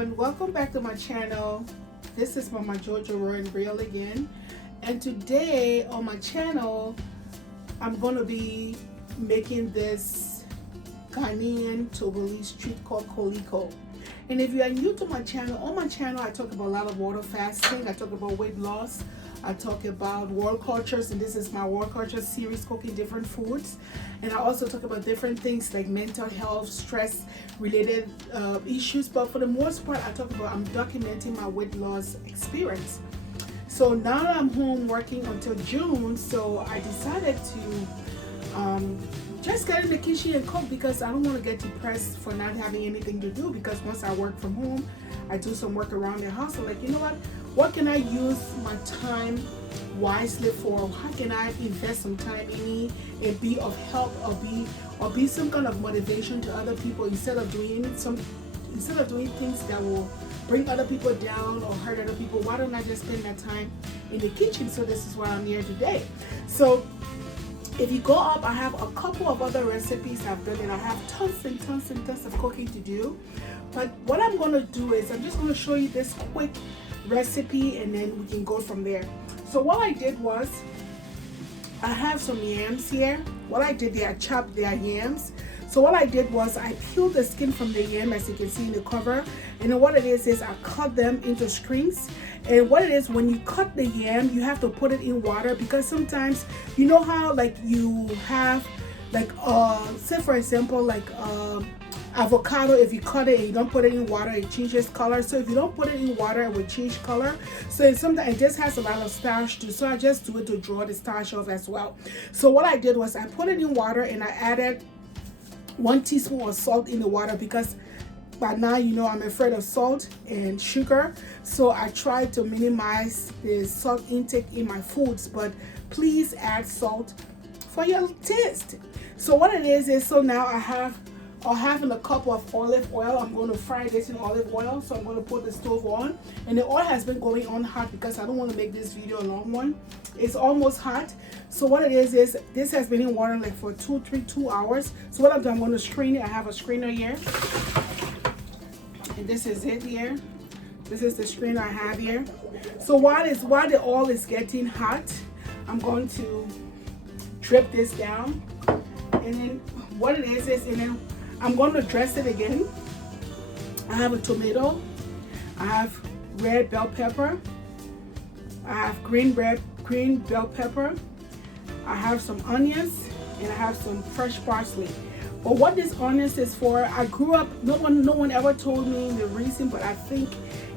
everyone, welcome back to my channel. This is Mama Jojo Raw and Real again, and today on my channel I'm going to be making this Ghanaian Togolese treat called Koliko. And if you are new to my channel, on my channel I talk about a lot of water fasting, I talk about weight loss, I talk about world cultures, and this is my world culture series, cooking different foods. And I also talk about different things like mental health, stress related issues, but for the most part I'm documenting my weight loss experience. So now that I'm home working until June, so I decided to just get in the kitchen and cook, because I don't want to get depressed for not having anything to do, because once I work from home I do some work around the house. So like, you know what can I use my time wisely for? How can I invest some time in it and be of help, or be some kind of motivation to other people, instead of doing things that will bring other people down or hurt other people? Why don't I just spend that time in the kitchen? So this is why I'm here today. So if you go up, I have a couple of other recipes I've done, and I have tons and tons and tons of cooking to do. But what I'm going to do is I'm just going to show you this quick recipe, and then we can go from there. So what I did was, I have some yams here. What I did there, I chopped their yams. So what I did was I peeled the skin from the yam, as you can see in the cover, and then what it is I cut them into strings. And what it is, when you cut the yam, you have to put it in water, because sometimes, you know how like you have like say for example like avocado, if you cut it and you don't put it in water, it changes color. So if you don't put it in water, it will change color. So sometimes it just has a lot of starch too, so I just do it to draw the starch off as well. So what I did was I put it in water, and I added 1 teaspoon of salt in the water, because by now you know I'm afraid of salt and sugar, so I try to minimize the salt intake in my foods, but please add salt for your taste. So what it is so now I have a cup of olive oil. I'm going to fry this in olive oil. So I'm going to put the stove on, and the oil has been going on hot, because I don't want to make this video a long one. It's almost hot. So what it is this has been in water like for 2 hours. So what I've done, I'm going to strain it. I have a strainer here, and this is it here. This is the strainer I have here. So while the oil is getting hot, I'm going to drip this down, and then what it is and then I'm going to dress it again. I have a tomato, I have red bell pepper, I have green bell pepper, I have some onions, and I have some fresh parsley. But what this onions is for, I grew up, no one ever told me the reason, but I think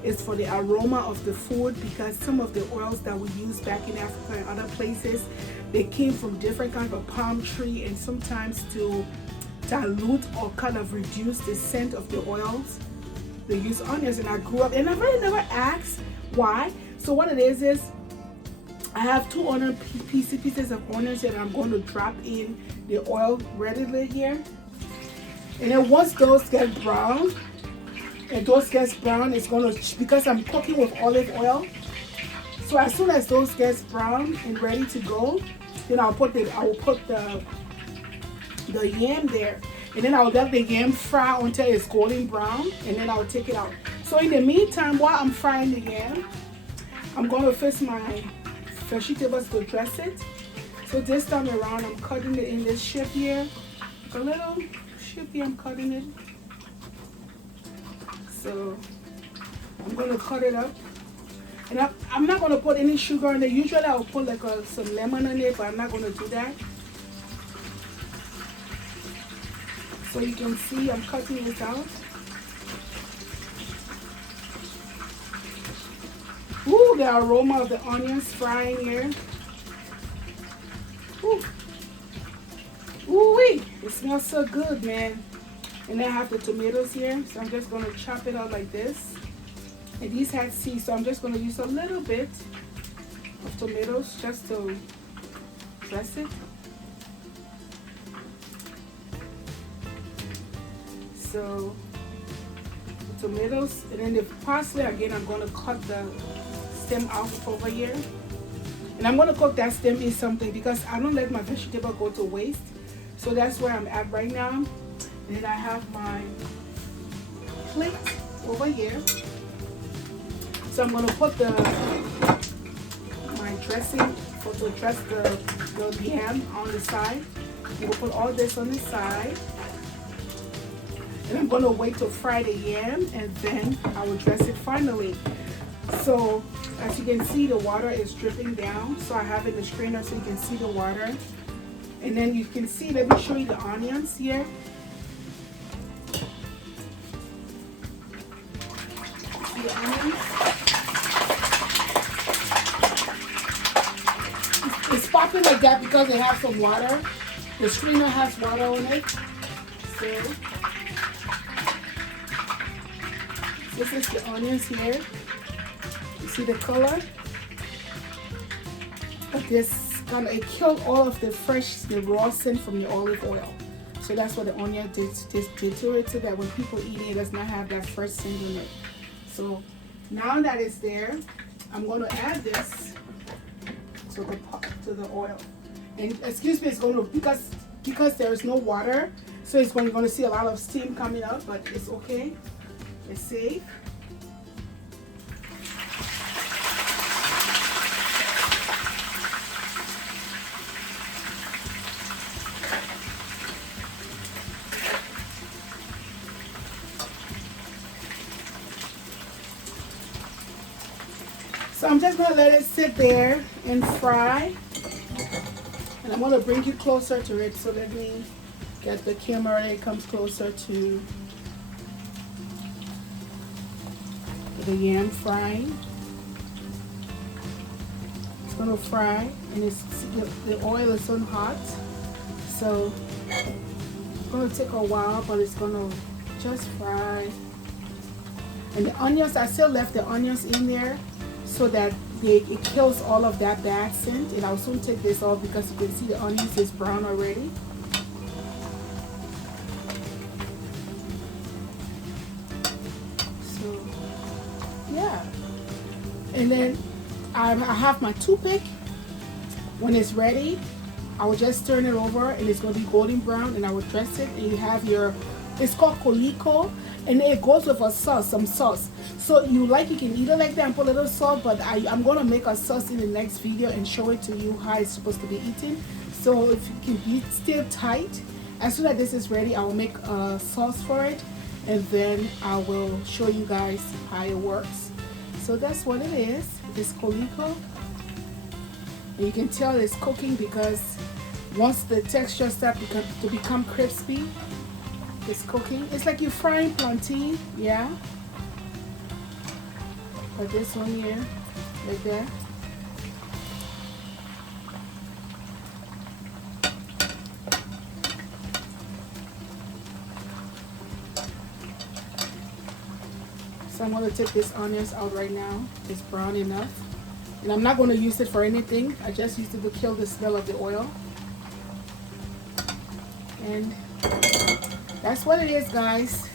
it's for the aroma of the food, because some of the oils that we use back in Africa and other places, they came from different kinds of palm tree, and sometimes to dilute or kind of reduce the scent of the oils, they use onions. And I grew up, and I've really never asked why. So what it is I have 2 onion pieces of onions that I'm going to drop in the oil readily here. And then once those get brown, it's going to, because I'm cooking with olive oil, so as soon as those get brown and ready to go, then I will put the yam there, and then I'll let the yam fry until it's golden brown, and then I'll take it out. So in the meantime, while I'm frying the yam, I'm going to fix my vegetables to dress it. So this time around, I'm cutting it in this shape here, a little shape here. I'm cutting it. So I'm going to cut it up, and I'm not going to put any sugar in it. Usually I'll put like some lemon in it, but I'm not going to do that. So you can see I'm cutting this out. Ooh, the aroma of the onions frying here. Ooh. Ooh-wee. It smells so good, man. And then I have the tomatoes here. So I'm just going to chop it out like this. And these had seeds, so I'm just going to use a little bit of tomatoes just to dress it. So the tomatoes, and then the parsley again, I'm going to cut the stem off over here, and I'm going to cook that stem in something, because I don't let my vegetable go to waste. So that's where I'm at right now. And then I have my plate over here. So I'm gonna put my dressing to dress the yam on the side. I'm gonna put all this on the side. And I'm gonna wait to fry the yam and then I will dress it finally. So as you can see, the water is dripping down. So I have it in the strainer so you can see the water. And then you can see, let me show you the onions here. See the onions? It's popping like that because it has some water. The strainer has water on it. So this is the onions here. You see the color? It killed all of the raw scent from the olive oil. So that's what the onion did to it, so that when people eat it, it does not have that fresh scent in it. So now that it's there, I'm going to add this to the oil. And excuse me, it's going to, because there is no water, so it's going to see a lot of steam coming up, but it's okay. It's safe. So I'm just going to let it sit there and fry. And I'm going to bring you closer to it. So let me get the camera and it comes closer to the yam frying. It's going to fry, and the oil is so hot. So it's going to take a while, but it's going to just fry. And the onions, I still left the onions in there, so that it kills all of that bad scent. And I'll soon take this off because you can see the onions is brown already. So yeah, and then I have my toothpick. When it's ready, I will just turn it over and it's going to be golden brown, and I will dress it. And you have it's called Koliko, and it goes with a sauce, some sauce. So you can eat it like that and put a little salt, but I'm going to make a sauce in the next video and show it to you how it's supposed to be eaten. So if you can be still tight, as soon as this is ready, I will make a sauce for it, and then I will show you guys how it works. So that's what it is. It's Koliko. And you can tell it's cooking because once the texture starts to become crispy, it's cooking. It's like you're frying plantain, yeah. But this one here, like that. So I'm going to take this onions out right now. It's brown enough. And I'm not going to use it for anything. I just used it to kill the smell of the oil. And that's what it is, guys.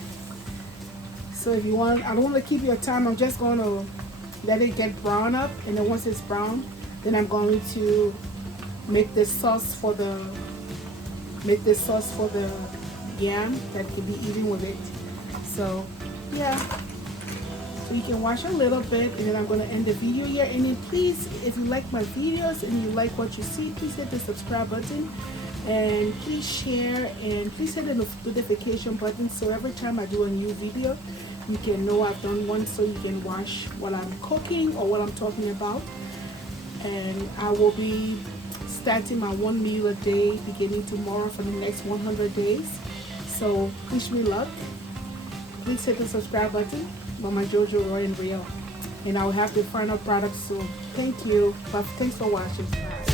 So if you want, I don't want to keep your time. I'm just going to let it get brown up, and then once it's brown, then I'm going to make this sauce for the yam that can be eaten with it. So yeah, so you can watch a little bit, and then I'm going to end the video here. And then please, if you like my videos and you like what you see, please hit the subscribe button. And please share, and please hit the notification button so every time I do a new video, you can know I've done one, so you can watch what I'm cooking or what I'm talking about. And I will be starting my 1 meal a day beginning tomorrow for the next 100 days. So wish me luck. Please hit the subscribe button. Mama Jojo Roy and Real. And I'll have the final product soon. Thank you. But thanks for watching. Bye.